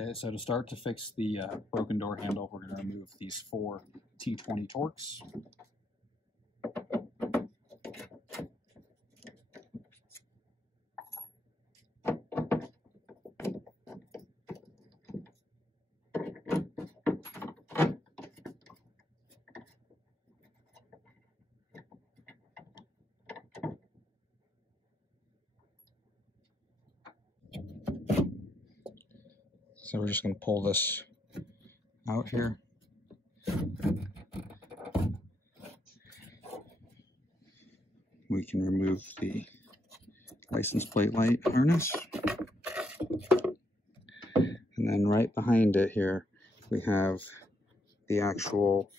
Okay, so to start to fix the broken door handle, we're going to remove these 4 T20 Torx. So we're just going to pull this out here. We can remove the license plate light harness. And then right behind it here, we have the actual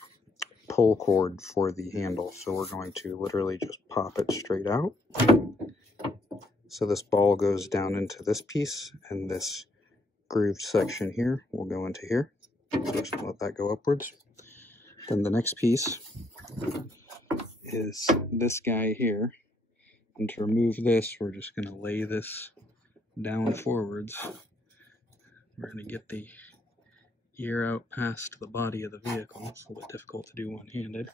pull cord for the handle. So we're going to literally just pop it straight out. So this ball goes down into this piece, and this grooved section here will go into here. So just let that go upwards. Then the next piece is this guy here. And to remove this, we're just going to lay this down forwards. We're going to get the ear out past the body of the vehicle. It's a little bit difficult to do one-handed.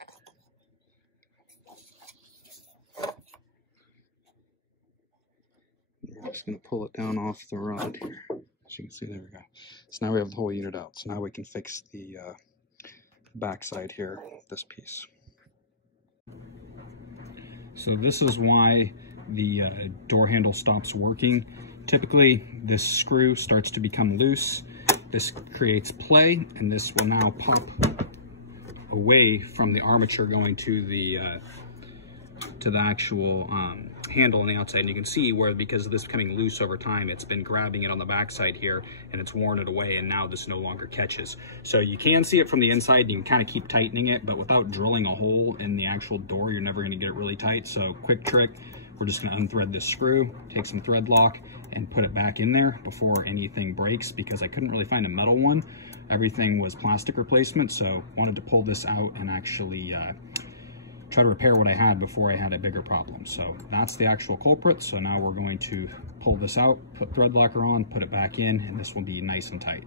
We're just going to pull it down off the rod here. As you can see, there we go. So now we have the whole unit out. So now we can fix the backside here, this piece. So this is why the door handle stops working. Typically, this screw starts to become loose. This creates play, and this will now pop away from the armature going to the actual handle on the outside. And you can see where, because of this becoming loose over time, it's been grabbing it on the backside here and it's worn it away, and now this no longer catches. So you can see it from the inside and you can kind of keep tightening it, but without drilling a hole in the actual door, you're never going to get it really tight. So quick trick, we're just going to unthread this screw, take some thread lock and put it back in there before anything breaks, because I couldn't really find a metal one. Everything was plastic replacement, so wanted to pull this out and actually try to repair what I had before I had a bigger problem. So that's the actual culprit. So now we're going to pull this out, put thread locker on, put it back in, and this will be nice and tight.